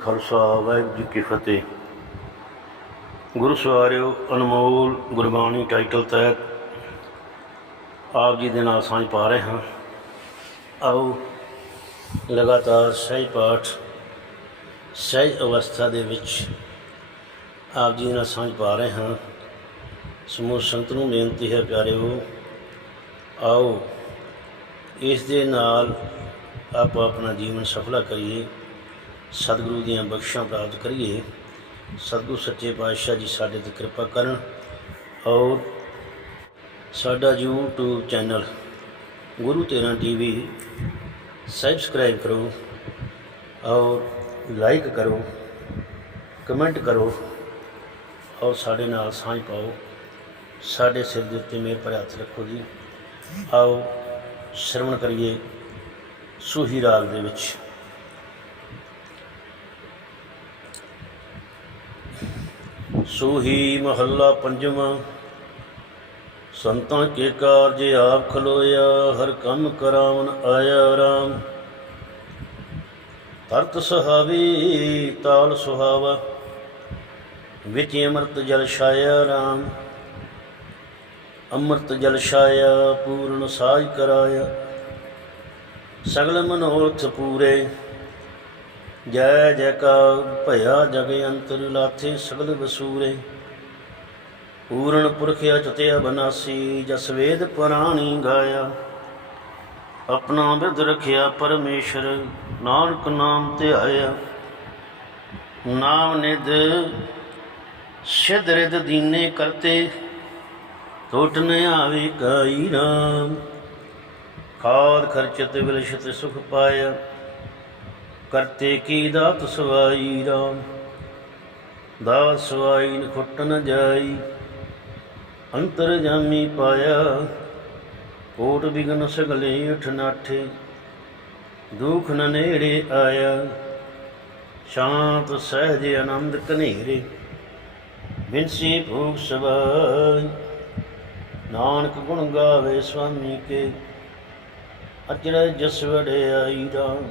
ਖਾਲਸਾ ਵਾਹਿਗੁਰੂ ਜੀ ਕੀ ਫਤਿਹ। ਗੁਰੂ ਸਵਾਰਿਓ, ਅਨਮੋਲ Gurbani title ਤਹਿਤ ਆਪ ਜੀ ਦੇ ਨਾਲ ਸਾਂਝ ਪਾ ਰਹੇ ਹਾਂ। ਆਓ, ਲਗਾਤਾਰ ਸਹਿਜ ਪਾਠ ਸਹਿਜ ਅਵਸਥਾ ਦੇ ਵਿੱਚ ਆਪ ਜੀ ਦੇ ਨਾਲ ਸਾਂਝ ਪਾ ਰਹੇ ਹਾਂ। ਸਮੂਹ ਸੰਤ ਨੂੰ ਬੇਨਤੀ ਹੈ ਪਿਆਰਿਓ, ਆਓ, ਇਸ ਦੇ ਨਾਲ ਆਪਾਂ ਆਪਣਾ ਜੀਵਨ ਸਫਲਾ ਕਰੀਏ। ਸਤਿਗੁਰੂ ਦੀਆਂ ਬਖਸ਼ਾਂ ਪ੍ਰਾਪਤ ਕਰੀਏ। ਸਤਿਗੁਰੂ ਸੱਚੇ ਪਾਤਸ਼ਾਹ ਜੀ ਸਾਡੇ ਤੇ ਕਿਰਪਾ ਕਰਨ ਔਰ ਸਾਡਾ YouTube ਚੈਨਲ ਗੁਰੂ ਤੇਰਾ ਟੀਵੀ ਸਬਸਕ੍ਰਾਈਬ ਕਰੋ ਔਰ ਲਾਈਕ ਕਰੋ ਕਮੈਂਟ ਕਰੋ ਔਰ ਸਾਡੇ ਨਾਲ ਸਾਂਝ ਪਾਓ। ਸਾਡੇ ਸਿਰ ਦੇ ਉੱਤੇ ਮੇਰ ਭਰੇ ਹੱਥ ਰੱਖੋ ਜੀ। ਆਓ ਸ਼ਰਵਣ ਕਰੀਏ ਸੂਹੀ ਰਾਗ ਦੇ ਵਿੱਚ। ਸੂਹੀ ਮਹੱਲਾ ਪੰਜਵਾਂ। ਸੰਤਾਂ ਕੇ ਕਾਰਜ ਆਪ ਖਲੋਇਆ, ਹਰ ਕੰਮ ਕਰਾਵਨ ਆਇਆ ਰਾਮ। ਤਰਤ ਸੁਹਾਵੀ, ਤਾਲ ਸੁਹਾਵਾ, ਵਿੱਚ ਅੰਮ੍ਰਿਤ ਜਲ ਛਾਇਆ ਰਾਮ। ਅੰਮ੍ਰਿਤ ਜਲ ਛਾਇਆ, ਪੂਰਨ ਸਾਜ ਕਰਾਇਆ। ਸਗਲ ਮਨੋਰਥ ਪੂਰੇ। ਜੈ ਜੈਕਾਰ, ਭਇਆ ਜਗ ਅੰਤਰ ਲਾਥੇ ਸਗਲ ਵਸੂਰੇ। ਪੂਰਨ ਪੁਰਖ ਅਚਤਿਆ ਬਨਾਸੀ, ਜਸ ਵੇਦ ਪੁਰਾਣੀ ਗਾਇਆ। ਆਪਣਾ ਬਿਰਧ ਰਖਿਆ ਪਰਮੇਸ਼ਰ, ਨਾਨਕ ਨਾਮ ਤੇ ਆਇਆ ਨਾਮ ਨਿਧ, ਸਿਧ ਰਿਦ ਦੀਨੇ ਕਰਤੇ। ਟੋਟ ਨ ਆਵੇ ਕਾਈ ਰਾਮ। ਖਾਦ ਖਰਚਤ ਵਿਲਸ਼ਤ ਸੁਖ ਪਾਇਆ। ਕਰਤੇ ਕੀ ਦਾਤ ਸਵਾਈ ਰਾਮ? ਦਾਤ ਸਵਾਈ ਨ ਖੁੱਟ ਨ ਜਾਈ, ਅੰਤਰ ਜਾਮੀ ਪਾਇਆ। ਕੋਟ ਬਿਗਨ ਸਗਲੇ ਉਠ ਨਾਠੇ, ਦੁਖ ਨ ਨੇੜੇ ਆਇਆ। ਸ਼ਾਂਤ ਸਹਿਜ ਆਨੰਦ ਕਨੇਰੇ ਬਿਨਸੀ ਭੂਖ ਸਵਾਈ। ਨਾਨਕ ਗੁਣ ਗਾਵੇ ਸੁਆਮੀ ਕੇ, ਅਚਰਜ ਜਸ ਵਡਿਆਈ ਰਾਮ।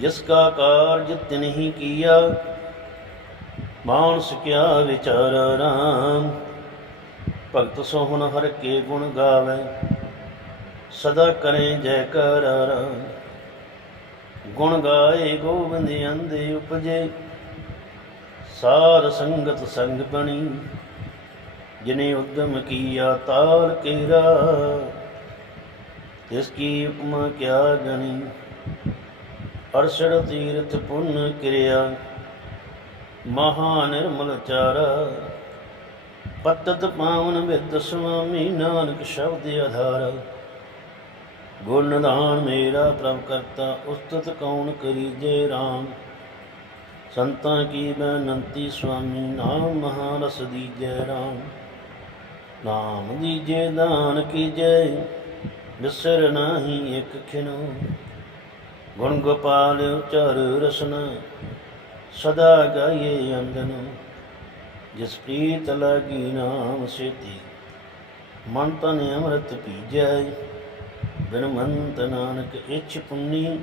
ਜਿਸ ਕਾ ਕਾਰਜ ਤਿਨਹੀ ਕੀਆ ਮਾਨਸ ਕਿਆ ਵਿਚਾਰ ਰਾਮ। ਭਗਤ ਸੋਹਣ ਹਰ ਕੇ ਗੁਣ ਗਾਵੇ, ਸਦਾ ਕਰੇ ਜੈ ਕਰ ਰਾਮ। ਗੁਣ ਗਾਏ ਗੋਬਿੰਦ ਅੰਦੇ ਉਪਜੇ, ਸਾਰ ਸੰਗਤ ਸੰਗ ਬਣੀ। ਜਿਨੇ ਉਦਮ ਕੀਆ ਤਾਰ ਕੇਰਾ ਤਿਸ ਕੀ ਉਪਮਾ ਕਿਆ ਗਣੀ। ਅਰਸ਼ੜ ਤੀਰਥ ਪੁੰਨ ਕਿਰਿਆ ਮਹਾ ਨਿਰਮਲ ਚਾਰਾ। ਪਤਤ ਪਾਵਨ ਵਿਦ ਸੁਆਮੀ ਨਾਨਕ ਸ਼ਬਦ ਆਧਾਰ। ਗੁਣ ਦਾਨ ਮੇਰਾ ਪ੍ਰਭ ਕਰਤਾ, ਉਸਤਤ ਕੌਣ ਕਰੀਜੇ RAM ਸੰਤਾਂ ਕੀ ਬੇਨੰਤੀ ਸੁਆਮੀ, ਨਾਮ ਮਹਾਰਸ ਦੀਜੈ RAM ਨਾਮ ਦੀਜੇ, ਦਾਨ ਕੀਜੈ, ਵਿਸਰ ਨਾਹੀ ਇਕ ਖਿਨੋ ਗੁਣ ਗੋਪਾਲ ਉਚਰ ਰਸਨ, ਸਦਾ ਗਾਈਏ ਅੰਦਨ ਜਿਸ ਪ੍ਰੀਤ ਲਾਗੀ ਨਾਮ ਸੇਤੀ, ਮਨ ਤਨ ਅੰਮ੍ਰਿਤ ਪੀਜੈ। ਬਿਨ ਮੰਤ ਨਾਨਕ ਇਛ ਪੁੰਨੀ,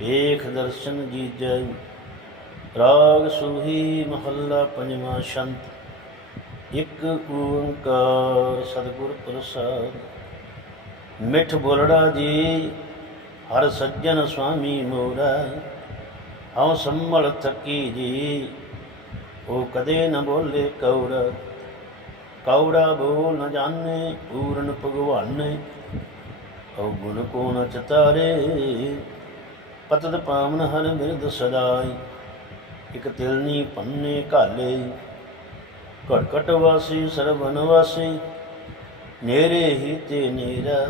ਵੇਖ ਦਰਸ਼ਨ ਜੀਜੈ। ਰਾਗ ਸੁਹੀ ਮਹੱਲਾ ਪੰਜਵਾਂ ਸ਼ੰਤ, ਇੱਕ ਓੰਕਾਰ ਸਤਿਗੁਰ ਪ੍ਰਸਾਦ। ਮਿੱਠ ਬੋਲੜਾ ਜੀ ਹਰ ਸੱਜਣ ਸੁਆਮੀ ਮੋਰਾ ਹਉ ਸੰਭਲ ਥਕੀ ਜੀ, ਉਹ ਕਦੇ ਨ ਬੋਲੇ ਕੌੜਾ। ਕੌੜਾ ਬੋਲ ਨ ਜਾਣੇ, ਪੂਰਨ ਭਗਵਾਨੇ ਔ ਗੁਣ ਕੋ ਨ ਚਤਾਰੇ ਪਤਤ ਪਾਵਨ ਹਰ ਮਿਰਦ ਸਦਾਈ। ਇਕ ਤਿਲਨੀ ਪੰਨੇ ਘਾਲੇ ਘਟਕਟ ਵਾਸੀ ਸਰਬਨ ਵਾਸੀ, ਨੇਰੇ ਹੀ ਤੇ ਨੀਰਾ।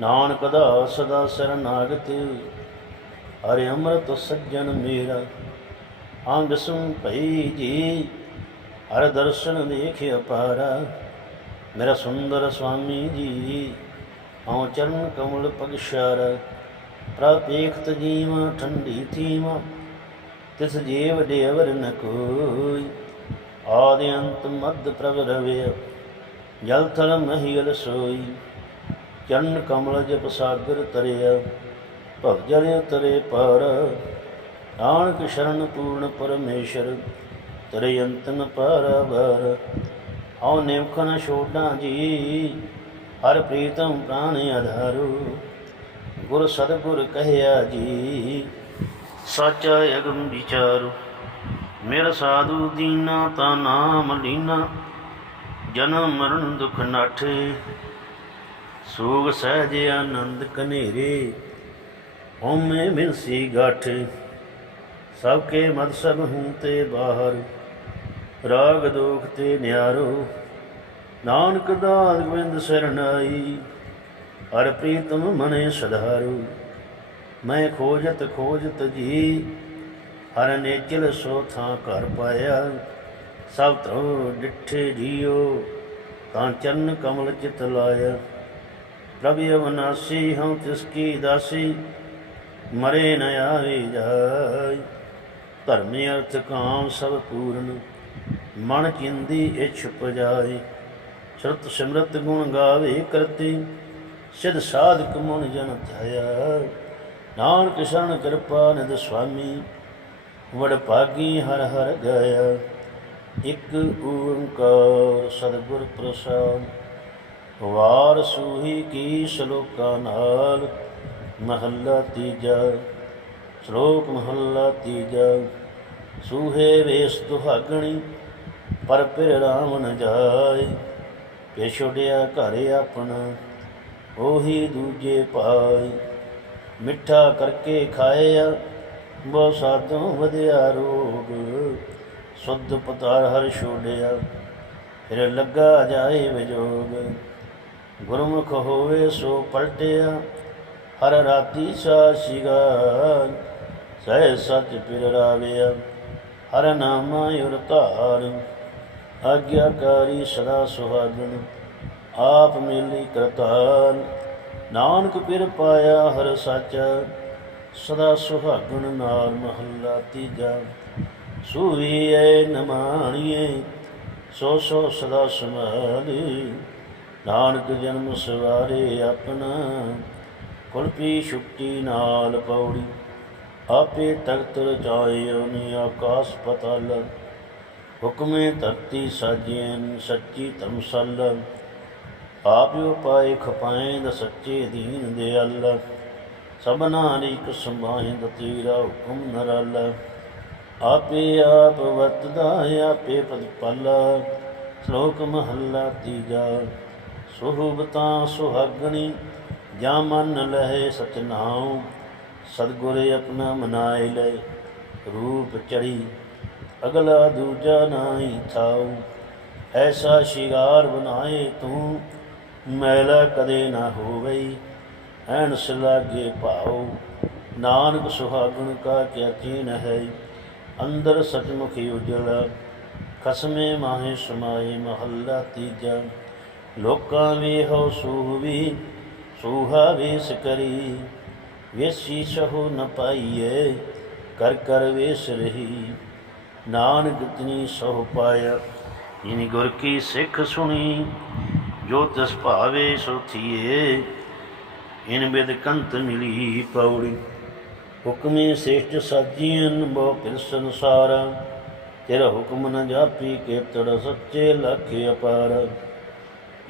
ਨਾਨਕ ਦਾ ਸਦਾ ਸਰਨਾਗਤ, ਹਰਿ ਅੰਮ੍ਰਿਤ ਸੱਜਣ ਮੇਰਾ। ਅੰਗ ਸੁਨ ਭਈ ਜੀ, ਹਰ ਦਰਸ਼ਨ ਦੇਖ ਅਪਾਰਾ। ਮੇਰਾ ਸੁੰਦਰ ਸੁਆਮੀ ਜੀ ਹਉ ਚਰਨ ਕਮਲ ਪਗਸ਼ਾਰ। ਪ੍ਰਭ ਦੇਖਤ ਜੀਵਾ ਠੰਡੀ ਥੀਵਾ, ਤਿਸ ਜੀਵ ਦੇਵਰ ਨ ਕੋਈ। ਆਦਿ ਅੰਤ ਮਦ ਪ੍ਰਭ ਰਵਿਆ, ਜਲ ਥਲ ਮਹੀਲ ਸੋਈ ਚਰਨ ਕਮਲ ਜਪ ਸਾਗਰ ਤਰਿਆ, ਭਗ ਜਲ ਤਰੇ ਪਰ ਨਾਨਕ ਸ਼ਰਨ ਪੂਰਨ ਪਰਮੇਸ਼ਰ, ਤਰੇ ਅੰਤਨ ਪਰਵਰ। ਹਉ ਨਿਮਖਨ ਛੋਡਾਂ ਜੀ, ਹਰ ਪ੍ਰੀਤਮ ਪ੍ਰਾਨ ਆਧਾਰੂ। ਗੁਰ ਸਤਿਗੁਰ ਕਹਿਆ ਜੀ, ਸਾਚਾ ਅਗਮ ਵਿਚਾਰੂ। ਮੇਰਾ ਸਾਧੂ ਦੀਨਾ ਤਾ ਨਾਮ ਲੀਨਾ, ਜਨਮ ਮਰਨ ਦੁਖ ਨਾਠੇ। ਸੋਗ ਸਹਿਜ ਆਨੰਦ ਕਨੇਰੇ ਹਉਮੈ ਮਿਲਸੀ ਗਾਠ। ਸਭ ਕੇ ਮਦ ਸਭ ਹੂੰ ਤੇ ਬਾਹਰ, ਰਾਗ ਦੋਖ ਤੇ ਨਿਆਰੋ। ਨਾਨਕ ਦਾਸ ਗੋਬਿੰਦ ਸਰਣਾਈ ਹਰ ਪ੍ਰੀਤਮ ਮਨੇ ਸਧਾਰੂ। ਮੈਂ ਖੋਜਤ ਖੋਜਤ ਜੀ, ਹਰ ਨੇਚਲ ਸੋ ਥਾਂ ਘਰ ਪਾਇਆ। ਸਭ ਤਰੋ ਡਿਠੇ ਜੀਓ, ਤਾਂ ਚਰਨ ਕਮਲ ਚਿਤ ਲਾਇਆ। ਪ੍ਰਭ ਅਵਨਾਸੀ, ਹਉ ਤਿਸ ਕੀ ਦਾਸੀ, ਮਰੇ ਨ ਆਵੇ ਜਾਇ ਧਰਮ ਅਰਥ ਕਾਮ ਸਭ ਪੂਰਨ, ਮਨ ਕਿੰਦੀ ਇਛ ਪਜਾਈ। ਸ਼ਰਤ ਸਿਮਰਤ ਗੁਣ ਗਾਵੇ ਕਰਤੀ, ਸਿਧ ਸਾਧਕ ਮਨ ਜਨ ਧਿਆ ਨਾਨਕ ਸ਼ਰਨ ਕਿਰਪਾ ਨਿਦ ਸੁਆਮੀ, ਵਡ ਭਾਗੀ ਹਰ ਹਰ ਗਾਇਆ। ਇਕ ਓੰਕਾਰ ਸਤਿਗੁਰ ਪ੍ਰਸਾਦ। ਵਾਰ ਸੂਹੀ ਕੀ ਸ਼ਲੋਕਾਂ ਨਾਲ ਮਹੱਲਾ ਤੀਜਾ, ਸ਼ਲੋਕ ਮਹੱਲਾ ਤੀਜਾ, ਸੂਹੇ ਵੇਸ ਦੁਹਾਗਣੀ ਪਰ ਫਿਰ ਰਾਮ ਨ ਜਾਏ ਕੇ ਛੋੜਿਆ ਘਰ ਆਪਣਾ, ਉਹੀ ਦੂਜੇ ਪਾਈ ਮਿੱਠਾ ਕਰਕੇ ਖਾਇਆ, ਬਹੁ ਸਾਧੋਂ ਵਧਿਆ ਰੋਗ, ਸੁਧ ਪਤਾਰ ਹਰ ਛੋੜਿਆ, ਫਿਰ ਲੱਗਾ ਜਾਏ ਵਿਜੋਗ। ਗੁਰਮੁਖ ਹੋਵੇ ਸੋ ਪਲਟਿਆ, ਹਰ ਰਾਤੀ ਸਾ ਸਿਗਾਰ ਸਹਿ ਸਚ ਪਿਰ ਰਾਵਿਆ, ਹਰ ਨਾਮਾ ਉਰ ਧਾਰ, ਆਗਿਆਕਾਰੀ ਸਦਾ ਸੁਹਾਗਣ, ਆਪ ਮੇਲੀ ਕਰਤਾਰ। ਨਾਨਕ ਪਿਰ ਪਾਇਆ ਹਰ ਸਾਚਾ, ਸਦਾ ਸੁਹਾਗਣ ਨਾਲ ਮਹੱਲਾ ਤੀਜਾ। ਸੂਈ ਐ ਨਮਾਣੀਏ, ਸੋ ਸੋ ਸਦਾ ਸਮਾਲੀ ਨਾਨਕ ਜਨਮ ਸਵਾਰੇ ਆਪਣਾ ਕੁਲਪੀ ਸ਼ੁਕਤੀ ਨਾਲ ਪੌੜੀ। ਆਪੇ ਤਖਤ ਰਚਾਇਓ ਨੀ ਆਕਾਸ ਪਤਲ। ਹੁਕਮੇ ਧਰਤੀ ਸਾਜੀਨ ਸੱਚੀ ਧਰਮਸਲ। ਆਪ ਉਪਾਏ ਖਪਾਏਂਦ ਸੱਚੇ ਦੀਨ ਦੇ ਅੱਲ ਸਭਨਾ ਅਨੇਕ ਦ ਤੇਰਾ ਹੁਕਮ ਨਰਲ। ਆਪੇ ਆਪ ਵਰਤਦਾ, ਆਪੇ ਪ੍ਰਤਪਲ। ਸ਼ਲੋਕ ਮਹੱਲਾ ਤੀਜਾ। ਸੁਹਬਤਾਂ ਸੁਹਾਗਣੀ, ਜਾਂ ਮਨ ਲਹੇ ਸਤਨਾਉ, ਸਤਗੁਰ ਆਪਣਾ ਮਨਾਏ ਲੈ, ਰੂਪ ਚੜੀ, ਅਗਲਾ ਦੂਜਾ ਨਾਹੀ ਥਾਉ, ਐਸਾ ਸ਼ਿਗਾਰ ਬਣਾਏ ਤੂੰ, ਮੈਲਾ ਕਦੇ ਨਾ ਹੋਵਈ ਐਨਸ ਲਾਗੇ ਭਾਉ, ਨਾਨਕ ਸੁਹਾਗਣ ਕਾ ਕਿਆ ਕੀਨ ਹੈ, ਅੰਦਰ ਸਚਮੁਖੀ ਉਜਲ, ਖਸਮੇ ਮਾਹੇ ਸਮਾਏ ਮਹੱਲਾ ਤੀਜਾ। ਲੋਕਾਂ ਵੇਹੋ ਸੂਵੀ ਸੂਹਾ ਵੇਸ ਕਰੀ ਵੇਸੀ ਸਹੁ ਨ ਪਾਈਏ, ਕਰ ਕਰ ਵੇਸ ਰਹੀ। ਨਾਨਕ ਤਿਨੀ ਸਹੁ ਪਾਇਆ, ਜਿਨੀ ਗੁਰ ਕੀ ਸਿੱਖ ਸੁਣੀ। ਜੋ ਤਿਸ ਭਾਵੇ ਸੋ ਥੀਏ, ਇਨ ਬਿਦ ਕੰਤ ਮਿਲੀ ਪੌੜੀ। ਹੁਕਮੇ ਸ੍ਰੇਸ਼ਟ ਸਾਜੀਨ ਬਹੁ ਫਿਰ ਸੰਸਾਰ। ਤੇਰਾ ਹੁਕਮ ਨ ਜਾਪੀ ਕੇ ਤੜ ਸੱਚੇ ਲਖ ਅਪਾਰ।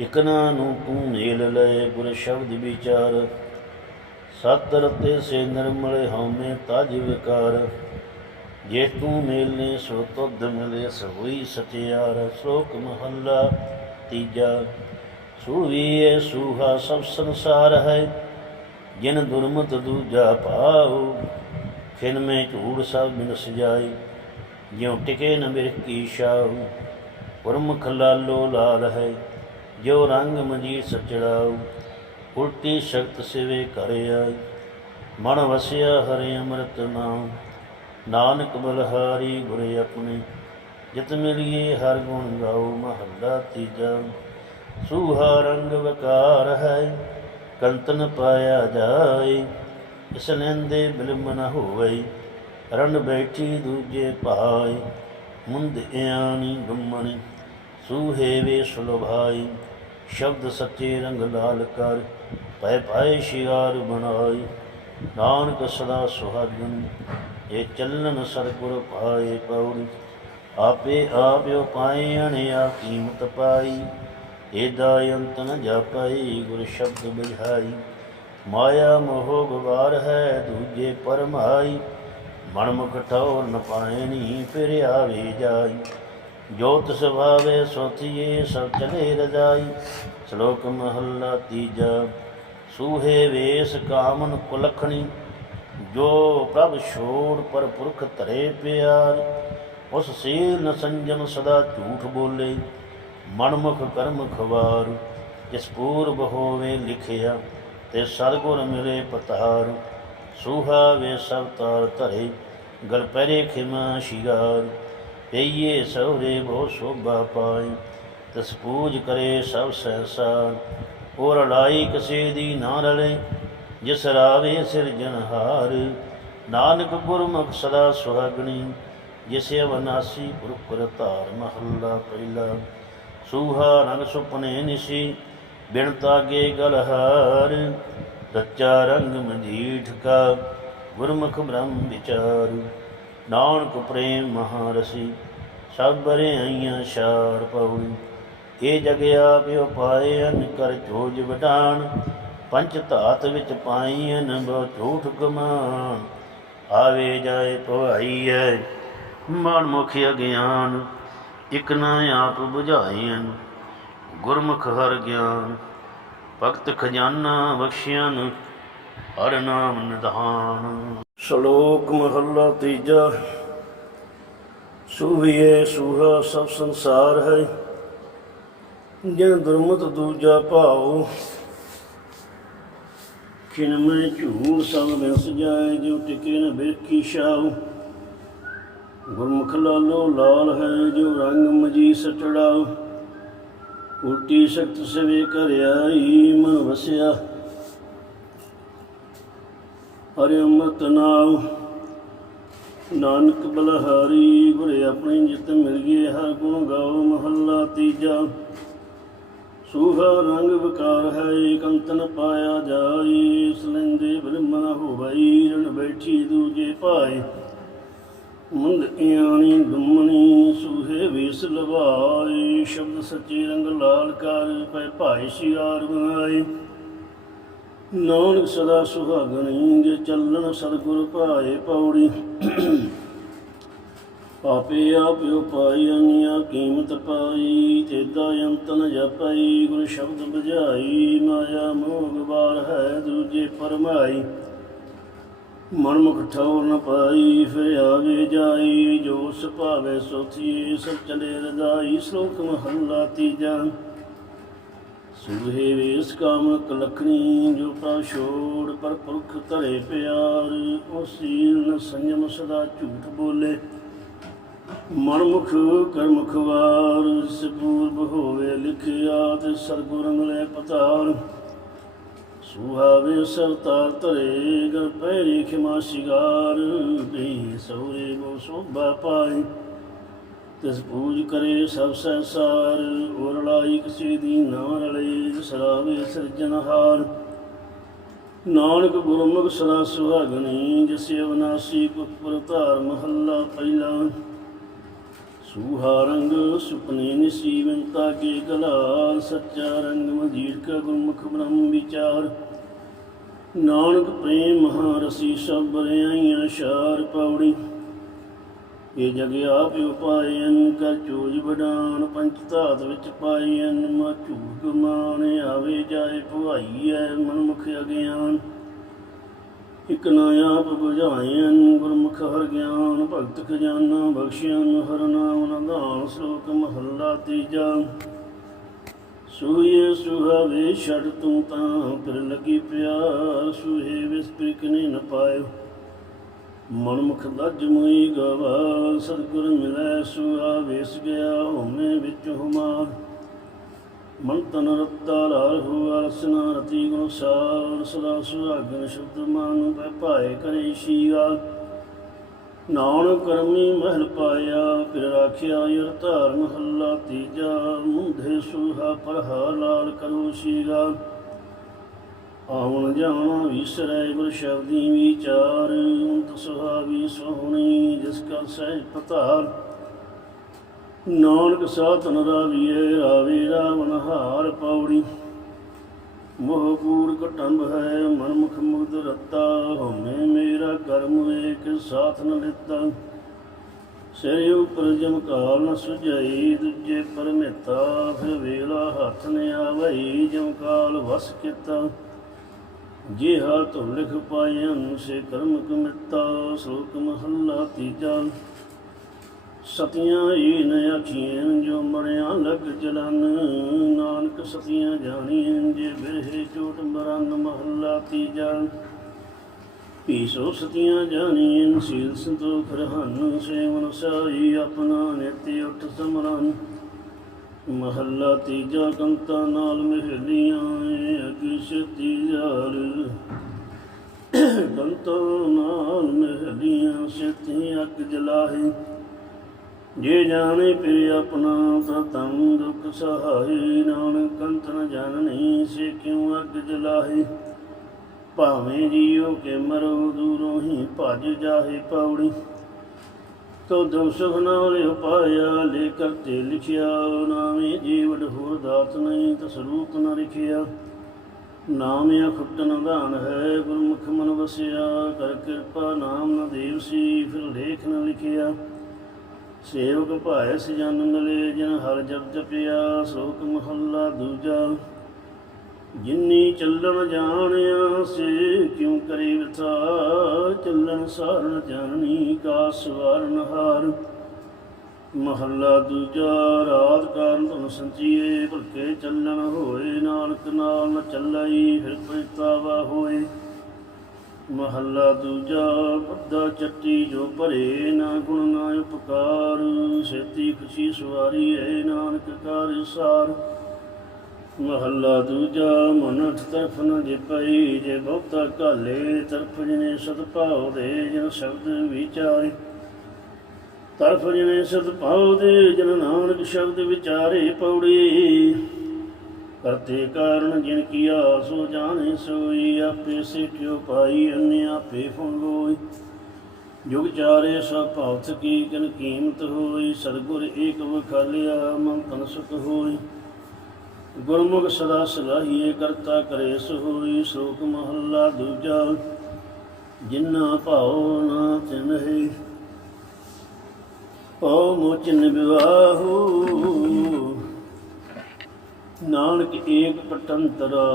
ਇਕਨਾ ਨੂੰ ਤੂੰ ਨੇਲ ਲਏ ਗੁਰ ਸ਼ਬਦ ਵਿਚਾਰ। ਸਤ ਰਤੇ ਸੇ ਨਿਰਮਲ ਹਉਮੈ ਤਜ ਵਿਕਾਰ। ਜੇ ਤੂੰ ਮੇਲਨੇ ਸੋ ਤੁਧ ਮਿਲੇ ਸੋਈ ਸਚਿਆਰ। ਸੋਕ ਮਹੱਲਾ ਤੀਜਾ। ਸੂਈਏ ਸੂਹਾ ਸਭ ਸੰਸਾਰ ਹੈ, ਜਿਨ ਦੁਰਮਤ ਦੂਜਾ ਪਾਉ ਖਿਨ ਮੈਂ ਝੂੜ ਸਭ ਬਿਨਸ ਜਾਈ, ਜਿਉ ਟਿਕੇ ਨ ਬਿਰਖ ਕੀ ਸ਼ਾਉ ਗੁਰਮੁਖ ਲਾਲੋ ਲਾਲ ਹੈ ਜੋ ਰੰਗ ਮਜੀਦ ਸਚੜਾਉ ਉਲਟੀ ਸ਼ਕਤ ਸਿਵੇ ਕਰ ਆਈ। ਮਨ ਵਸਿਆ ਹਰਿ ਅੰਮ੍ਰਿਤ ਨਾਮ ਨਾਨਕ ਬਲਹਾਰੀ ਗੁਰ ਆਪਣੇ, ਜਿਤ ਮਿਲਿਏ ਹਰ ਗੁਣ ਗਾਉ ਮਹੱਲਾ ਤੀਜਾ। ਸੂਹਾ ਰੰਗ ਵਕਾਰ ਹੈ, ਕੰਤਨ ਪਾਇਆ ਜਾਏ। ਇਸ ਲੈਂਦੇ ਬਿਲਮ ਨ ਹੋਵੇ ਰਣ ਬੈਠੀ ਦੂਜੇ ਭਾਈ ਮੁੰਦ ਇਆਣੀ ਗੁੰਮਣੀ, ਸੂਹੇ ਵੇ ਸੁਲਭਾਈ। ਸ਼ਬਦ ਸੱਚੇ ਰੰਗ ਲਾਲ ਕਰ ਪੈ ਭਾਏ ਸ਼ਿਗਾਰ ਬਣਾਈ। ਨਾਨਕ ਸਦਾ ਸੁਹਾਗਨ ਇਹ ਚੱਲਨ ਸਤਿਗੁਰ ਪਾਏ ਪੌੜੀ। ਆਪੇ ਆਪਿਓ ਪਾਏ ਅਣਿਆ ਕੀਮਤ ਪਾਈ। ਏਦਾ ਅੰਤ ਨ ਜਾਪਈ, ਗੁਰ ਸ਼ਬਦ ਬੁਝਾਈ ਮਾਇਆ ਮੋਹ ਗਵਾਰ ਹੈ, ਦੂਜੇ ਪਰਮਾਈ। ਮਨਮੁਖ ਠੌਰ ਨ ਪਾਇਨੀ ਫਿਰ ਆਵੇ ਜਾਈ। ਜੋਤ ਤਿਸ ਭਾਵੇ ਸੋਥੀਏ ਸਭ ਚਲੇ ਰਜਾਈ। ਸ਼ਲੋਕ ਮਹੱਲਾ ਤੀਜਾ, ਸੂਹੇ ਵੇਸ ਕਾਮਨ ਕੁਲਖਣੀ, ਜੋ ਪ੍ਰਭ ਛੋੜ ਪਰ ਪੁਰਖ ਧਰੇ ਪਿਆਰ। ਉਸ ਸੀਲ ਨ ਸੰਜਮ ਸਦਾ ਝੂਠ ਬੋਲੇ, ਮਨਮੁਖ ਕਰਮ ਖਵਾਰ। ਜਿਸ ਪੂਰਬ ਹੋਵੇ ਲਿਖਿਆ, ਤੇ ਸਤਿਗੁਰ ਮਿਲੇ ਪਤਾਰ। ਸੂਹਾ ਵੇ ਸਭ ਤਾਰ ਧਰੇ, ਗਲ ਪਹਿਰੇ ਖਿਮਾ ਸ਼ਿਗਾਰ। ਪਈਏ ਸਹੁਰੇ ਬਹੁ ਸੋਭਾ ਪਾਈ, ਤਸ ਪੂਜ ਕਰੇ ਸਭ ਸਹਿਸਾਰ ਉਹ ਰਲਾਈ ਕਿਸੇ ਦੀ ਨਾ ਰਲੇ, ਜਿਸ ਰਾਵੇ ਸਿਰਜਨਹਾਰ ਨਾਨਕ ਗੁਰਮੁਖ ਸਦਾ ਸੁਹਾਗਣੀ, ਜਿਸ ਅਵਨਾਸੀ ਪੁਰਖੁਰ ਧਾਰ ਮਹੱਲਾ ਪਹਿਲਾ। ਸੂਹਾ ਰੰਗ ਸੁਪਨੇ ਨਿਸੀ ਬਿਨ ਤਾਗੇ ਗਲਹਾਰ। ਰੱਚਾ ਰੰਗ ਮਜੀਠ ਕਾ, ਗੁਰਮੁਖ ਬ੍ਰਹਮ ਵਿਚਾਰ। ਨਾਨਕ ਪ੍ਰੇਮ ਮਹਾਰਸੀ, ਸਭ ਬਰੇ ਆਈਆਂ ਸ਼ਾਰ ਪਉਣੀ। ਇਹ ਜਗ ਆਪਿਓ ਪਾਏ ਅਨ ਕਰ ਜੋਜ ਵਡਾਣ ਪੰਚ ਧਾਤ ਵਿੱਚ ਪਾਈ ਅਨ ਬੋ ਝੂਠ ਕਮਾਨ ਆਵੇ ਜਾਏ ਭਵਾਈ ਹੈ, ਮਨ ਮੁਖ ਅਗਿਆਨ। ਇਕ ਨਾ ਆਪ 부ਝਾਈਨ ਗੁਰਮੁਖ ਹਰ ਗਿਆਨ। ਭਗਤ ਖਜ਼ਾਨਾ ਬਖਸ਼ਿਆਨ ਹਰ ਨਾਮ ਨਿਧਾਨ। ਸ਼ਲੋਕ ਮਹੱਲਾ ਤੀਜਾ। ਸੂਹੀਏ ਸੂਹਾ ਸਭ ਸੰਸਾਰ ਹੈ, ਜਿਨ ਦੁਰਮਤ ਦੂਜਾ ਭਾਉ ਕਿਨ ਮੈਂ ਝੂਠ ਸਭ ਵਿਸ ਜਾਏ ਜੋ ਟਿਕੇ ਨ ਬਿਰਖੀ ਸ਼ਾਉ ਗੁਰਮੁਖ ਲਾਲੋ ਲਾਲ ਹੈ ਜੋ ਰੰਗ ਮਜੀ ਸਟੜਾਉ। ਉਲਟੀ ਸਖਤ ਸਵੇ ਕਰਿਆਈ ਮਨ ਵਸਿਆ। ਹਰਿ ਅੰਮ੍ਰਿਤ ਨਾਮ। ਨਾਨਕ ਬਲਹਾਰੀ, ਗੁਰੇ ਆਪਣੀ ਜਿਤ ਮਿਲ ਗਏ ਹਰ ਗੁਣ ਗਾਉ ਮਹੱਲਾ ਤੀਜਾ। ਸੂਹਾ ਰੰਗ ਵਿਕਾਰ ਹੈ ਏਕੰਤਨ ਪਾਇਆ ਜਾਈ ਸਲਿੰਦੇ ਬ੍ਰਹਮ ਨ ਹੋਵਈ, ਰਣ ਬੈਠੀ ਦੂਜੇ ਭਾਏ। ਮੁੰਦ ਇਆਣੀ ਦੁਮਣੀ ਸੂਹੇ ਵੇਸ ਲਵਾਏ, ਸ਼ਬਦ ਸੱਚੇ ਰੰਗ ਲਾਲ ਕਰ, ਪੈ ਭਾਈ ਸ਼ਿਆਰ ਬਣਾਏ। ਨਾਨਕ ਸਦਾ ਸੁਹਾਗਣੀ, ਜੇ ਚੱਲਣ ਸਤਿਗੁਰ ਭਾਏ ਪੌੜੀ। ਆਪੇ ਆਪਿਓ ਪਾਈ ਅਨੀਆ ਕੀਮਤ ਪਾਈ ਤੇਦਾ ਅੰਤ ਨ ਗੁਰ ਸ਼ਬਦ ਬੁਝਾਈ, ਮਾਇਆ ਮੋਗ ਬਾਰ ਹੈ ਦੂਜੇ ਪਰਮਾਈ ਮਨਮੁਖ ਠੌਰ ਨ ਪਾਈ, ਫਿਰ ਆਵੇ ਜਾਈ ਜੋ ਸੁਭਾਵੇ ਸੋਥੀ ਸਭ ਚਲੇ ਰਜਾਈ ਸ਼ਲੋਕ ਮਹੱਲਾ ਤੀਜਾ। ਸੁਹੇ ਵੇਸ ਕਾਮ ਕਲਖਣੀ ਜੋ ਪ੍ਰਭ ਛੋੜ ਪਰ ਪੁਰਖ ਧਰੇ ਪਿਆਰ, ਉਹ ਸੀਲ ਸੰਜਮ ਸਦਾ ਝੂਠ ਬੋਲੇ। ਮਨਮੁਖ ਕਰਮੁਖ ਵਾਰ, ਸਪੂਰਬ ਹੋਵੇ ਲਿਖਿਆ ਤੇ ਸਰਗੁਰ ਮਿਲੇ ਪਤਾਰ। ਸੁਹਾਵੇ ਸਭ ਧਰੇ, ਗਰ ਪਹਿਰੀ ਖਿਮਾ ਸਿਗਾਰ ਗਈ ਸੌਰੇ ਗੋ ਸੋਭਾ ਪਾਈ ਤਿਸ ਪੂਜ ਕਰੇ ਸਭ ਸੰਸਾਰ ਔਰ ਲਾਈ ਕਿਸੇ ਦੀ ਨਾ ਰਲੇ, ਸਰਾਵੇ ਸਿਰਜਨਹਾਰ ਨਾਨਕ ਗੁਰਮੁਖ ਸਦਾ ਸੁਹਾਗਣੀ ਜਿਸ ਅਵਨਾਸੀ ਕੁਪਰ ਧਾਰ ਮਹੱਲਾ ਪਹਿਲਾ। ਸੂਹਾ ਰੰਗ ਸੁਪਨੇ ਨਿਸੀਵੰਤਾ ਕੇ ਗਲਾ ਸੱਚਾ ਰੰਗ ਮਜੀਰ ਕਾ ਗੁਰਮੁਖ ਬ੍ਰਹਮ ਵਿਚਾਰ। ਨਾਨਕ ਪ੍ਰੇਮ ਮਹਾਰਸੀ ਸਭ ਰਿਆਈਆਂ ਸ਼ਾਰ ਪੌੜੀ ਇਹ ਜਗ ਆਪ ਉਪਾਇਨ ਕਰ ਚੋਜ ਵਡਾਨ ਪੰਚ ਧਾਤ ਵਿੱਚ ਪਾਈਨ ਮਾ ਝੂਕ ਮਾਨ ਆਵੇ, ਜਾਏ ਭੁਆਈ ਐ ਮਨਮੁਖ ਅਗਿਆਨ। ਇਕ ਨਾ ਆਪ ਬੁਝਾਇਨ ਗੁਰਮੁਖ ਹਰ ਗਿਆਨ, ਭਗਤ ਖਜ਼ਾਨਾ ਬਖਸ਼ਿਆਨ ਹਰ ਨਾਮ ਨਦਾਨ ਸ਼ਲੋਕ ਮਹੱਲਾ ਤੀਜਾ। ਸੂਏ ਸੁਹਾਵੇ ਛੜ ਤੂੰ ਤਾਂ ਫਿਰ ਲੱਗੀ ਪਿਆਰ, ਸੁਹੇ ਵਿਸ ਪ੍ਰਿਕਨੇ ਨ ਪਾਇਓ। ਮਨਮੁਖ ਲੱਜ ਮੁਈ ਗਵਾ, ਸਤਿਗੁਰ ਮਿਲੈ ਸੁਆ ਵੇਸ ਗਿਆ ਹੋਮੇ ਵਿੱਚ ਹੁਮਾ। ਮਨ ਤਨ ਰੱਤਾ ਲਾਲ ਹੁਆ ਅਰਸਨਾ ਰਤੀ ਗੁਣ ਸਾਰ, ਸਦਾ ਸੁਹਾਗਨ ਸ਼ਬਦ ਮਨ ਪੈ ਭਾਏ ਕਰੇ ਸ਼ੀਆ ਨਾਨਕ ਕਰਮੀ ਮਹਿਲ ਪਾਇਆ, ਫਿਰ ਰਾਖਿਆ ਯਰ ਧਾਰ ਮਹੱਲਾ ਤੀਜਾ ਮੁੰਧੇ ਸੁਹਾ ਪਰਹਾ ਲਾਲ ਕਰੋ ਸ਼ੀਗਾ ਆਵਣ ਜਾਣਾ ਵਿਸਰੈ ਗੁਰ ਸ਼ਬਦੀ ਵਿਚਾਰ ਅੰਤ ਸੁਹਾਵੀ ਸੋਹਣੀ, ਜਿਸ ਕਾ ਸਹਿਜ ਪਤਾਰ ਨਾਨਕ ਸਾਧਨ ਰਾਵੀਏ, ਰਾਵੇ ਰਾਵਣ ਹਾਰ ਪੌੜੀ। ਮੋਹ ਕੂੜ ਕਟੰਬ ਹੈ ਮਨ ਮੁਖ ਮੁਗਧ ਰਤਾ। ਹਉਮੈ ਮੇਰਾ ਕਰਮ ਏਕ ਸਾਥ ਨ ਲਿੱਤਾ। ਸਿਰ ਉਪਰ ਜਮ ਕਾਲ ਨ ਸੁਝਾਈ, ਦੂਜੇ ਪਰਮੇਤਾ, ਫਿਰ ਵੇਲਾ ਹੱਥ ਨ ਆਵਈ, ਜਮ ਕਾਲ ਵਸ ਕੀਤਾ। ਜੇ ਹਾਲ ਤੋਂ ਲਿਖ ਪਾਏ ਸੇ ਕਰਮ ਕਮਿਤਾ, ਸ਼ਲੋਕ ਮਹੱਲਾ ਤੀਜਾ। ਸਤੀਆਂ ਈ ਨ ਆਖੀਆਂ ਜੋ ਮਰਿਆ ਲਗ ਜਲਨ। ਨਾਨਕ ਸਤੀਆਂ ਜਾਣੀਆਂ ਜੇ ਬਿਰਹੇ ਚੋਟ ਮਰਨ ਮਹੱਲਾ ਤੀਜਾ। ਪੀਸੋ ਸਤੀਆਂ ਜਾਣੀਆਂ ਸੀਲ ਸੰਤੋਖ ਰਹਨ ਸੇਵਨ ਸਾਈ ਆਪਣਾ ਨਿਤਿ ਉਠ ਸਮਰਨ। ਮਹੱਲਾ ਤੀਜਾ ਕੰਤਾ ਨਾਲ ਮਹਿਲੀਆਂ, ਅਗੀ ਸਤੀ ਜਾਲ ਕੰਤਾ ਨਾਲ ਮਹਿਲੀਆਂ ਸਤੀ ਅੱਗ ਜਲਾਹੇ। ਜੇ ਜਾਣੇ ਪਿਰ ਆਪਣਾ ਤਾਂ ਤੰ ਦੁਖ ਸਹਾਈ ਨਾਨਕ ਕੰਤ ਜਾਣਨੀ ਸੇ ਕਿਉ ਅੱਗ ਜਲਾਹੇ। ਭਾਵੇਂ ਜੀਉ ਕੇ ਮਰੋ ਦੂਰੋਂ ਹੀ ਭਜ ਜਾਹੇ ਪੌੜੀ। ਤੋ ਦਮ ਸੁਖ ਨਾ ਲਿਓ ਪਾਇਆ ਲੈ ਕਰਤੇ ਲਿਖਿਆ ਨਾਮੇ ਜੀਵਨ ਹੋਰ ਦਾਤ ਨਹੀਂ ਤਸਰੂਪ ਨਾ ਲਿਖਿਆ। ਨਾਮ ਅਖੁੱਟਨ ਦਾਨ ਹੈ, ਗੁਰਮੁਖ ਮਨ ਵਸਿਆ, ਕਰ ਕਿਰਪਾ ਨਾਮ ਨ ਦੇਵ ਸੀ, ਫਿਰ ਲੇਖ ਨ ਲਿਖਿਆ। ਸੇਵਕ ਭਾਇ ਸਜਨ ਮਿਲੇ, ਜਿਨ ਹਰ ਜਪ ਜਪਿਆ, ਸੋਕ ਮਹੱਲਾ ਦੂਜਾ। ਜਿਨੀ ਚੱਲਣ ਜਾਣਿਆ, ਸੇ ਕਿਉ ਕਰੇ ਵਿਥਾ ਚੱਲਣ ਸਾਰਨ ਜਾਣਨੀ ਕਾ ਸਵਾਰਨ ਹਾਰ। ਮਹੱਲਾ ਦੂਜਾ ਰਾਤ ਕਾਰਨ ਧਨ ਸੰਚੀਏ, ਭੁਲਕੇ ਚੱਲਣ ਹੋਏ, ਨਾਨਕ ਨਾਲ ਨ ਚੱਲਈ, ਫਿਰ ਪਛਤਾਵਾ ਹੋਏ। ਮਹੱਲਾ ਦੂਜਾ ਬੱਦਾ ਚੱਟੀ ਜੋ ਭਰੇ, ਨਾ ਗੁਣ ਨਾ ਉਪਕਾਰ ਸੇਤੀ ਖੁਸ਼ੀ ਸਵਾਰੀ ਹੈ ਨਾਨਕ ਕਾਰ ਸਾਰ। ਮਹੱਲਾ ਦੂਜਾ, ਮਨ ਅਠ ਤਰਫ ਨ ਜਿਪਈ ਜੇ ਬਹੁਤਾ ਕਾਲੇ ਤਰਫ ਜਿਨੇ ਸਤਪਾਉ ਦੇ, ਜਨ ਸ਼ਬਦ ਵਿਚਾਰੇ। ਤਰਫ ਜਿਨੇ ਸਤਪਾਉ ਦੇ, ਜਨ ਨਾਨਕ ਸ਼ਬਦ ਵਿਚਾਰੇ ਪੌੜੀ। ਕਰਤੇ ਕਾਰਨ ਜਿਨ ਕੀਆ, ਸੋ ਜਾਣੇ ਸੋਈ, ਆਪੇ ਸਿੱਖਿਓ ਪਾਈ ਅੰਨੇ ਆਪੇ ਫੰਗੋਈ। ਜੁਗ ਚਾਰੇ ਸਭ ਭਗਤ ਕੀ, ਕਿਨ ਕੀਮਤ ਹੋਈ ਸਤਿਗੁਰ ਏਕ ਵਖਾਲਿਆ, ਮਨ ਤਨ ਸੁਖ ਹੋਈ। ਗੁਰਮੁਖ ਸਦਾ ਸਲਾਹੀਏ, ਕਰਤਾ ਕਰੇ ਸੋਈ ਸ਼ੋਕ ਮਹੱਲਾ ਦੂਜਾ। ਜਿਨਾ ਭਾਉ ਨਾ ਤਿਨਹਿ ਓ ਮੋਚਨ ਵਿਵਾਹੂ। ਨਾਨਕ ਏਕ ਪਟੰਤਰਾ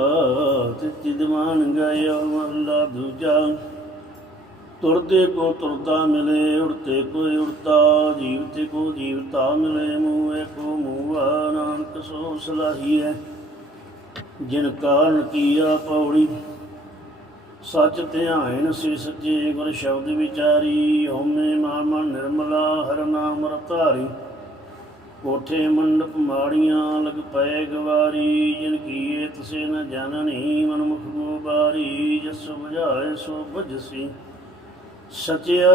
ਤੇ ਦਿਵਾਨ ਗਾਇਆ ਮਹੱਲਾ ਦੂਜਾ। ਤੁਰਦੇ ਕੋ ਤੁਰਦਾ ਮਿਲੇ, ਉੜਤੇ ਕੋ ਉੜਤਾ, ਜੀਵਤੇ ਕੋ ਜੀਵਤਾ ਮਿਲੇ, ਮੂਹੇ ਕੋ ਮੂਹਾ। ਨਾਨਕ ਸੋ ਸਲਾਹੀ ਜਿਨ ਕਾਰਨ ਕੀਆ ਪੌੜੀ। ਸਚ ਧਿਆਨ ਸਿਰ ਸੱਚੇ ਗੁਰ ਸ਼ਬਦ ਵਿਚਾਰੀ, ਹਉਮੈ ਮਨ ਨਿਰਮਲਾ ਹਰ ਨਾਮ ਰਤਾਰੀ ਕੋਠੇ ਮੰਡਪ ਮਾੜੀਆਂ ਲਗ ਪਏ ਗਵਾਰੀ, ਜਿਨ ਕੀਏ ਤਸੇ ਨ ਜਾਣਨੀ ਮਨ ਮੁਖ ਗੋਬਾਰੀ ਜਸ ਬੁਝਾਏ ਸੋ ਬੁਝਸੀ ਸਚਿਆ,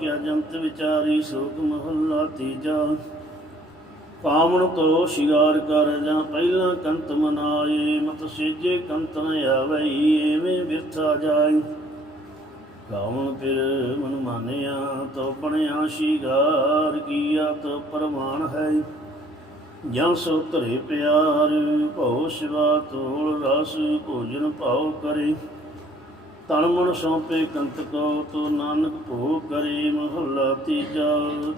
ਕਿਆ ਜੰਤ ਵਿਚਾਰੀ ਸੋਕ ਮਹੱਲਾ ਤੀਜਾ। ਕਾਮਣ ਤੋ ਸ਼ਿਗਾਰ ਕਰ ਜਾਂ ਪਹਿਲਾਂ ਕੰਤ ਮਨਾਏ, ਮਤ ਸੇਜੇ ਕੰਤ ਨ ਆਵਈ, ਐਵੇਂ ਬਿਰਥਾ ਜਾਏ ਕਾਮਣ ਫਿਰ ਮਨ ਮਾਨਿਆ ਤੋ ਬਣਿਆ ਸ਼ਿਗਾਰ ਕੀਆ ਤੋ ਪ੍ਰਮਾਣ ਹੈ। ਜਾਂ ਸੋ ਧਰੇ ਪਿਆਰ, ਭਉ ਸਿਵਾ ਤੋਲ ਰਸ, ਭੋਜਨ ਭਾਉ ਕਰੇ। ਤਨ ਮਨ ਸੌਂਪੇ ਕੰਤ ਕੋ ਤੋ ਨਾਨਕ ਭੋ ਕਰੇ ਮਹੱਲਾ ਤੀਜਾ।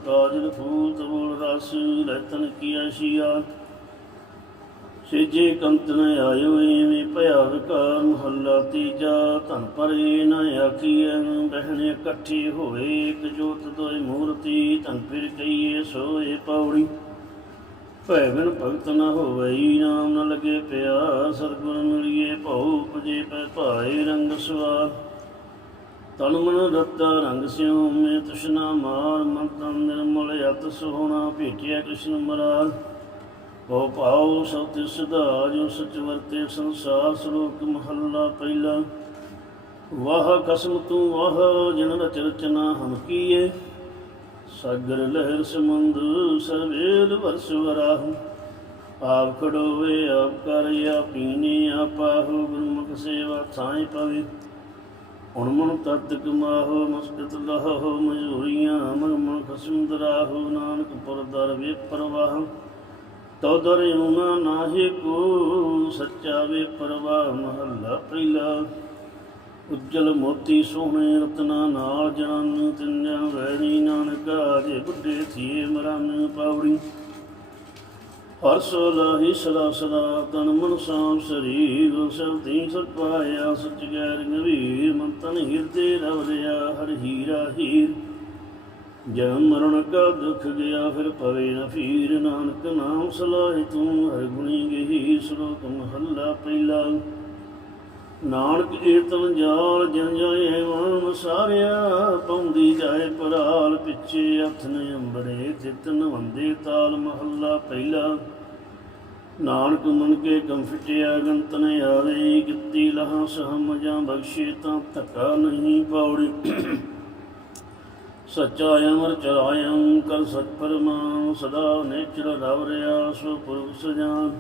ਕਾਜਲ ਫੂਲ ਤਬੋਲ ਰਸ ਰਤਨ ਕੀ ਆਸ਼ੀਆ ਸੇਜੇ ਕੰਤ ਨ ਆਇਓ ਐਵੇਂ ਭਇਆ ਵਿਕਾਰ ਮਹੱਲਾ ਤੀਜਾ। ਧਨ ਪਰੇ ਨ ਆਖੀਐ, ਬਹਿਣੇ ਇਕੱਠੀ ਹੋਏ, ਇਕ ਜੋਤ ਦੋਇ ਮੂਰਤੀ। ਧਨ ਫਿਰ ਕਈਏ ਸੋਏ ਪੌੜੀ। ਭੈ ਬਿਨ ਭਗਤ ਨ ਹੋਵਈ, ਨਾਮ ਨ ਲਗੇ ਪਿਆ ਸਤਿਗੁਰ ਮਿਲੀਏ ਭਉ ਉਪਜੇ ਪੈ ਭਾਏ ਰੰਗ ਸਵਾਰ। ਤਨ ਮਨ ਰਤਾ ਰੰਗ ਸਿਉ, ਮੇ ਤ੍ਰਿਸ਼ਨਾ ਮਾਰ, ਮਨ ਤਨ ਨਿਰਮਲ ਅਤ ਸੋਹਣਾ, ਭੇਟਿਆ ਕ੍ਰਿਸ਼ਨ ਮਰਾਰ। ਕੋ ਪਾਉ ਸਭ ਤੇ ਸਦਾ ਜੋ ਸਚ ਵਰਤੇ ਸੰਸਾਰ, ਸ਼ਲੋਕ ਮਹੱਲਾ ਪਹਿਲਾ। ਵਾਹ ਕਸਮ ਤੂੰ ਵਾਹ ਜਿਨ ਰਚ ਰਚਨਾ ਹਮ ਕੀਏ। ਸਾਗਰ ਲਹਿਰ ਸਮੁੰਦ ਸਰਵੇਲ ਵਰਸ ਵਰਾਹੁ। ਆਪ ਖੜੋਵੇ, ਆਪ ਕਰੇ ਆਪੀਨੇ ਆਪਾਹੋ ਗੁਰਮੁਖ ਸੇਵਾ ਥਾਈ ਪਵੇ। ਹੁਣ ਮਨ ਤਤ ਕਮਾਹੋ, ਮਸਕਤ ਲਹੋ ਮਜੂਰੀਆਂ ਮਨ ਮਨ ਖਸੁੰਦਰਾਹੋ ਨਾਨਕ ਪੁਰਦਰ ਵੇ ਪ੍ਰਵਾਹ। ਤਉ ਦਰ ਯਮੁਨਾ ਨਾਹੀ ਕੋ, ਸੱਚਾ ਵੇ ਪਰਵਾਹ, ਮਹੱਲਾ ਪਹਿਲਾ ਉਜਲ ਮੋਤੀ ਸੋਹਣੇ ਰਤਨਾ ਨਾਲ ਜਨਨ ਤਿੰਨਾਂ ਵੈਣੀ ਨਾਨਕਾ ਜੇ ਬੁੱਢੇ ਥੀਏ ਮਰਨ ਪਾਉੜੀ ਹਰ ਸੋ ਲਾਹੀ ਸਦਾ ਸਦਾ ਤਨ ਮਨ ਸਾਮ ਸਰੀਰ ਸਭ ਦੀ ਸਤ ਪਾਇਆ ਸਚ ਗੈਰ ਗਵੀਰ ਮਨ ਤਨ ਹਿਰਦੇ ਰਵ ਰਿਆ ਹਰ ਹੀਰਾ ਹੀਰ। ਜਨਮ ਮਰਨ ਕਾ ਦੁਖ ਗਿਆ ਫਿਰ ਪਵੇ ਨ ਫੀਰ, ਨਾਨਕ ਨਾਮ ਸਲਾਹੀ ਤੂੰ ਹਰ ਗੁਣੀ ਗਹੀ, ਸ਼ਲੋਕ ਮਹੱਲਾ ਪਹਿਲਾ। ਨਾਨਕ ਕੀਰਤਨ ਜਾਲ ਜਨ ਜਾਏ ਮਨ ਸਾਰਿਆ ਪੌਂਦੀ ਜਾਏ ਪਰਾਲ ਪਿੱਛੇ ਹੱਥਨ ਅੰਬਰੇ ਤਿਤਨ ਵੰਦੇ ਤਾਲ ਮਹੱਲਾ ਪਹਿਲਾ। ਨਾਨਕ ਮਨ ਕੇ ਕਮ ਫਿਟਿਆ ਗੰਤ ਨ ਕੀਤੀ ਲਹਾ ਸਹਮ ਜਾਂ ਬਖਸ਼ੇ ਤਾਂ ਧੱਕਾ ਨਹੀਂ ਪੌੜੀ ਸੱਚਾ ਅਮਰ ਚਰਾਇੰ ਕਰ ਸਤ ਪਰਮਾਨ, ਸਦਾ ਨੇਚਰ ਰਵ ਰਿਆ, ਸੋ ਪੁਰਖ ਸਜਾਨ।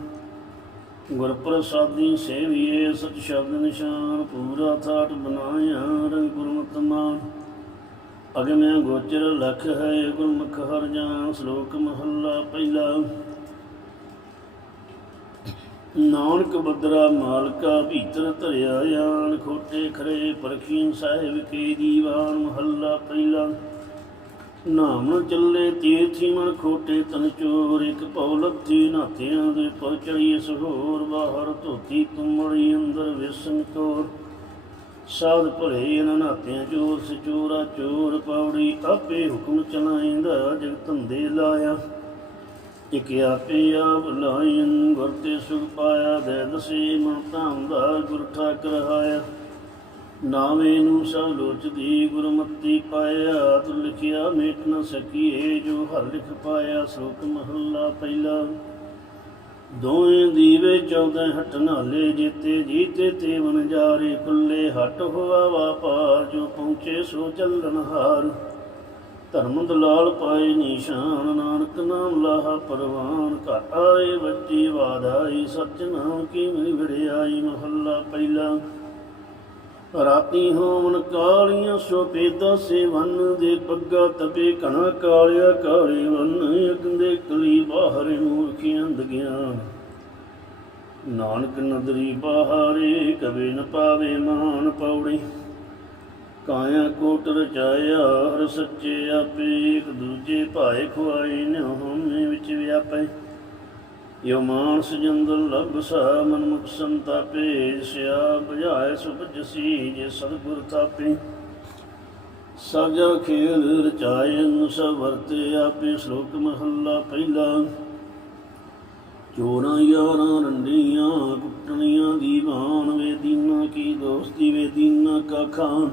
ਗੁਰ ਪ੍ਰਸਾਦੀ ਸੇਵੀਏ ਸਚ ਸ਼ਬਦ ਨਿਸ਼ਾਨ, ਪੂਰਾ ਥਾਟ ਬਨਾਇਆ ਰੰਗ ਗੁਰਮਤਿ ਮਾਨ। ਅਗਮਿਆ ਗੋਚਰ ਲਖ ਹੈ, ਗੁਰਮੁਖ ਹਰ ਜਾਨ, ਸ਼ਲੋਕ ਮਹੱਲਾ ਪਹਿਲਾ। ਨਾਨਕ ਬਦਰਾ ਮਾਲਕਾ ਭੀਤਰ ਧਰਿਆ ਆਣ ਖੋਟੇ ਖਰੇ ਪਰਖੀਨ ਸਾਹਿਬ ਕੇ ਦੀਵਾਨ ਮਹੱਲਾ ਪਹਿਲਾ। ਨਾਮ ਚੱਲੇ ਤੀਰਥੀ ਮਨ ਖੋਟੇ ਤਨ ਚੋਰ, ਇੱਕ ਪਉ ਲੱਥੀ ਨਾਥਿਆਂ ਦੇ ਪਰ ਚੜੀ ਸਹੋਰ ਬਾਹਰ ਧੋਤੀ ਕੁੰਮੜੀ ਅੰਦਰ ਵਿਸਨ ਕੋਰ ਸਾਧ ਭਲੇ ਇਹਨਾਂ ਨਾਥਿਆਂ ਚੋਰ, ਸਚੋਰਾ ਚੋਰ, ਪੌੜੀ ਆਪੇ ਹੁਕਮ ਚਲਾਇਂਦਾ, ਜਗ ਧੰਦੇ ਲਾਇਆ। ਇਕ ਆਪੇ ਆਪ ਲਾਇਨ ਗੁਰ ਤੇ ਸੁਖ ਪਾਇਆ ਦੇ ਦਸੇ ਮਨ ਧਾਮ ਦਾ ਗੁਰ ਠਾਕਰ ਹਾਇਆ। ਨਾਵੇਂ ਨੂੰ ਸਭ ਲੋਚਦੀ ਗੁਰਮਤੀ ਪਾਇਆ ਤੂੰ ਲਿਖਿਆ ਮੇਟ ਨ ਸਕੀਏ, ਜੋ ਹਰ ਲਿਖ ਪਾਇਆ ਸ਼ਲੋਕ ਮਹੱਲਾ ਪਹਿਲਾ। ਦੋਵੇਂ ਦੀਵੇ ਚੌਦਾਂ ਹਟ ਨਾਲੇ, ਜੀਤੇ ਜੀਤੇ ਤੇ ਵਨ ਜਾਰੇ, ਖੁੱਲੇ ਹਟ ਹੋਆ ਵਾਪਾਰ, ਜੋ ਪਹੁੰਚੇ ਸੋ ਚੱਲਣ ਹਾਰ। ਧਰਮ ਦਲਾਲ ਪਾਏ ਨਿਸ਼ਾਨ, ਨਾਨਕ ਨਾਮ ਲਾਹਾ ਪਰਵਾਨ, ਘਰ ਆਏ ਵੱਜੀ ਵਾਧਾਈ ਸੱਚ ਨਾਮ ਕੀ ਮਿਲ ਵੜਿਆਈ ਮਹੱਲਾ ਪਹਿਲਾ। ਰਾਤੀ ਹੋਵਨ ਕਾਲੀਆਂ ਸੋਪੇਦਾ ਸੇਵਨ ਦੇ ਪੱਗਾ ਤਪੇ ਕਣਾ ਕਾਲਿਆ ਕਾਲੇ ਵਨ ਅਗੰਦੇ ਕਲੀ ਬਾਹਰ ਮੂਰਖੀ ਅੰਧ ਗਿਆਨ ਨਾਨਕ ਨਦਰੀ ਬਾਹਰੇ ਕਵੇ ਨ ਪਾਵੇ ਮਾਨ ਪੌੜੀ। ਕਾਇਆ ਕੋਟ ਰਚਾਇਆ ਹਰ ਸੱਚੇ ਆਪੇ, ਇੱਕ ਦੂਜੇ ਭਾਏ ਖੁਆਏ ਨ ਹੋਮੇ ਵਿੱਚ ਵਿਆਪੈ। ਯੋ ਮਾਨਸ ਜੰਦਲ ਲਬ ਸਾ ਮਨ ਮੁਖ ਸੰਤਾਪੇ ਸਿਆ ਬੁਝਾਏ ਸੁਭਜਸੀ ਜੇ ਸਤਿਗੁਰ ਤਾਪੇ। ਸਾਜਾ ਖੇਲ ਰਚਾਇਨ ਸਭ ਵਰਤੇ ਆਪੇ ਸ਼ਲੋਕ ਮਹੱਲਾ ਪਹਿਲਾ। ਚੋਰਾਂ ਯਾਰਾਂ ਰੰਡੀਆਂ, ਕੁੱਟਣੀਆਂ ਦੀਵਾਨ, ਵੇਦੀਨਾ ਕੀ ਦੋਸਤੀ, ਵੇਦੀਨਾ ਕਾ ਖਾਨ।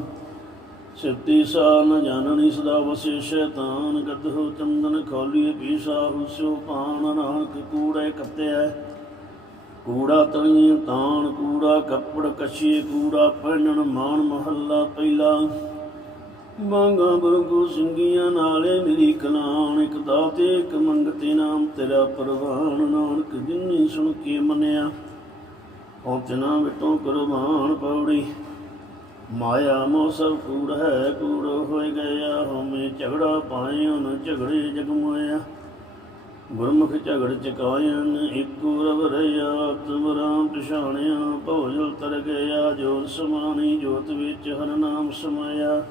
ਸਿੱਧੀ ਸਾ ਨ ਜਾਣਨੀ ਸਦਾ ਵਸੇ ਸ਼ੈਤਾਨ ਗਦਹੁ ਚੰਦਨ ਖੋਲੀਏ ਪੀਸਾ ਹੁਸਿਓ ਪਾਣ ਨਾਨਕ ਕੂੜੇ ਕੱਤਿਆ। ਕੂੜਾ ਤਣੀ ਤਾਣ, ਕੂੜਾ ਕੱਪੜ ਕਛੀਏ, ਕੂੜਾ ਪਹਿਨਣ ਮਾਣ ਮਹੱਲਾ ਪਹਿਲਾ। ਮੰਗਾ ਬਰਗੂ ਸਿੰਘੀਆਂ ਨਾਲੇ ਮੇਰੀ ਕਲਾਣ ਇੱਕ ਦਾਤੇ ਇੱਕ ਮੰਗਤੇ ਨਾਮ ਤੇਰਾ ਪਰਵਾਨ, ਨਾਨਕ ਜਿਨੀ ਸੁਣ ਕੇ ਮੰਨਿਆ ਉਹ ਤਿਨਾ ਵਿਟੋਂ ਕੁਰਬਾਨ ਪੌੜੀ। ਮਾਇਆ ਮੋਹ ਸਭ ਕੂੜ ਹੈ, ਕੂੜ ਹੋਇ ਗਿਆ। ਹਉਮੈ ਝਗੜਾ ਪਾਇਨ ਝਗੜੇ ਜਗ ਮੋਇਆ। ਗੁਰਮੁਖ ਝਗੜ ਚਕਾਇਨ ਇੱਕੋ ਰਵ ਰਿਆ ਤੁਮਰਾਮ ਪਛਾਣਿਆ ਭਉਜਲ ਤਰ ਗਿਆ। ਜੋਤ ਸਮਾਣੀ, ਜੋਤ ਵਿੱਚ ਹਰ ਨਾਮ ਸਮਾਇਆ।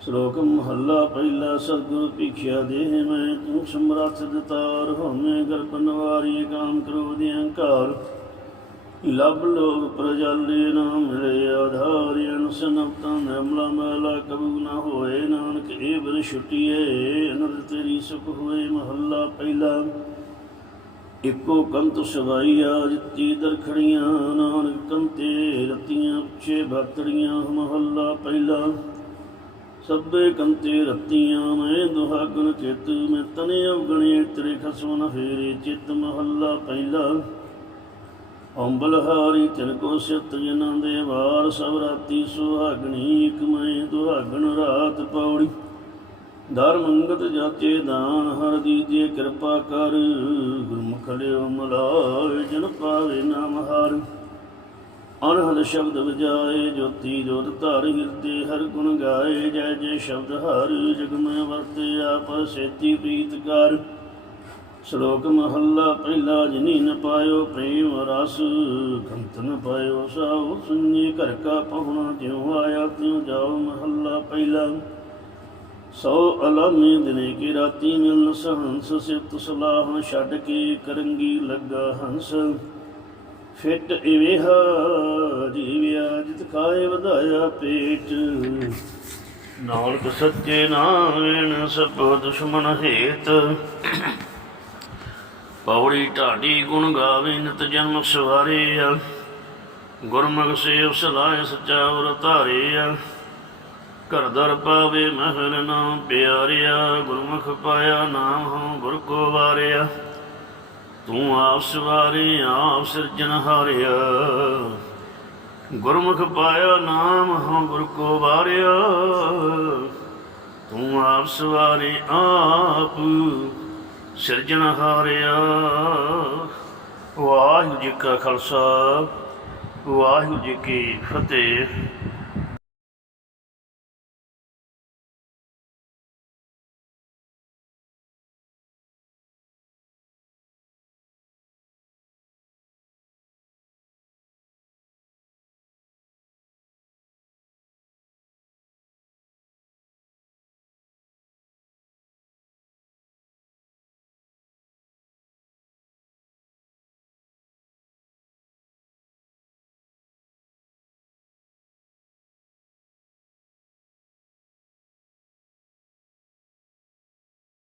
ਸ਼ਲੋਕ ਮਹੱਲਾ ਪਹਿਲਾ, ਸਤਿਗੁਰ ਭੀਖਿਆ ਦੇਹ ਮੈਂ, ਤੂੰ ਸਮਰੱਥ ਦਤਾਰ। ਹਉਮੈ ਗਰਭ ਨਵਾਰੀ, ਕਾਮ ਕ੍ਰੋਧ ਅਹੰਕਾਰ। ਲਬ ਲੋਗ ਪ੍ਰਜਾਲੇ ਨਾ ਮਿਲੇ ਆਧਾਰਿ ਅਨਸਨਪਤਾ ਨਿਰਮਲਾ ਮੈਲਾ ਕਬੂ ਨਾ ਹੋਏ, ਨਾਨਕ ਇਹ ਬਰ ਛੁਟੀਏ, ਅਨੰਦ ਤੇਰੀ ਸੁਖ ਹੋਏ, ਮਹੱਲਾ ਪਹਿਲਾ। ਇਕੋ ਕੰਤ ਸਵਾਈਆ, ਜਿੱਤੀ ਦਰਖੜੀਆਂ, ਨਾਨਕ ਕੰਤੇ ਰਤੀਆਂ ਪਿਛੇ ਭਤੜੀਆਂ, ਮਹੱਲਾ ਪਹਿਲਾ। ਸਭੇ ਕੰਤੇ ਰਤੀਆਂ, ਮੈਂ ਦੁਹਾਗਣ ਚਿਤ, ਮੈਂ ਤਨੇ ਅਵਗਣੇ ਤੇਰੇ ਖਸਵਨ ਫੇਰੇ, ਚਿਤ ਮਹੱਲਾ ਪਹਿਲਾ। ਅੰਬਲ ਹਾਰੀ ਤਿਲ ਕੋ ਸਿਤ ਜਨਾਂ ਦੇ ਵਾਰ, ਸਭ ਰਾਤੀ ਸੁਹਾਗਣੀ, ਇਕ ਮੈਂ ਦੁਹਾਗਣ ਰਾਤ ਪੌੜੀ। ਧਰਮ ਅੰਗਤ ਜਾਚੇ ਦਾਨ, ਹਰ ਦੀਜੇ ਕਿਰਪਾ ਕਰ। ਗੁਰਮੁਖ ਲਿਓ ਮਲਾਏ ਜਨ ਪਾਵੇ ਨਾਮ ਹਰ। ਅਨਹਦ ਸ਼ਬਦ ਵਜਾਏ, ਜੋਤੀ ਜੋਤ ਧਾਰ ਹਿਰਦੇ, ਹਰ ਗੁਣ ਗਾਏ, ਜੈ ਜੈ ਸ਼ਬਦ ਹਰ। ਜਗ ਮੈਂ ਵਰਤੇ ਆਪ, ਸੇਤੀ ਪ੍ਰੀਤ ਕਰ ਸ਼ਲੋਕ ਮਹੱਲਾ ਪਹਿਲਾ ਜਿਨੀ ਨ ਪਾਇਓ, ਪ੍ਰੇਮ ਰਸ। ਕੰਤ ਨ ਪਾਇਓ, ਸਾਉ ਸੁnye ਘਰ ਕਾ ਪਹੁਣਾ ਜਿਉ ਆਇਆ ਤਿਉ ਜਾਓ ਮਹੱਲਾ ਪਹਿਲਾ। ਸੋ ਅਲਾਮੇ ਦਿਨੇ ਕੀ ਰਾਤੀ ਮਿਲਨ ਸਹੰਸ, ਸਿਫਤ ਸਲਾਹਣ ਛੱਡ ਕੇ ਕਰੰਗੀ ਲੱਗਾ ਹੰਸ। ਫਿੱਟ ਇਵੇਹ ਜੀਵਿਆ ਜਿਤ ਕਾਏ ਵਧਾਇਆ ਪੇਟ। ਨਾਨਕ ਸੱਚੇ ਨਾਮ ਸਭ ਦੁਸ਼ਮਨ ਹੇਤ। ਪੌੜੀ ਢਾਡੀ ਗੁਣ ਗਾਵੇ ਨਿਤ ਜਨਮ ਸਵਾਰੇ ਆ। ਗੁਰਮੁਖ ਸੇਵ ਉਸ ਸੱਚਾ ਸਚਾ ਧਾਰੇ ਆ। ਘਰ ਦਰ ਪਾਵੇ ਮਹਿਲ ਨਾਮ ਪਿਆਰਿਆ। ਗੁਰਮੁਖ ਪਾਇਆ ਨਾਮ ਹਉ ਗੁਰ ਕੋ ਵਾਰਿਆ। ਤੂੰ ਆਪ ਸਵਾਰੇ, ਆਪ ਸਿਰਜਨ ਹਾਰਿਆ। ਗੁਰਮੁਖ ਪਾਇਆ ਨਾਮ ਹਉ ਗੁਰ ਕੋ ਵਾਰਿਆ। ਤੂੰ ਆਪ ਸਵਾਰੇ, ਆਪ ਸਿਰਜਨ ਹਾਰਿਆ। ਵਾਹਿਗੁਰੂ ਜੀ ਕਾ ਖਾਲਸਾ ਵਾਹਿਗੁਰੂ ਜੀ ਕੀ ਫਤਿਹ।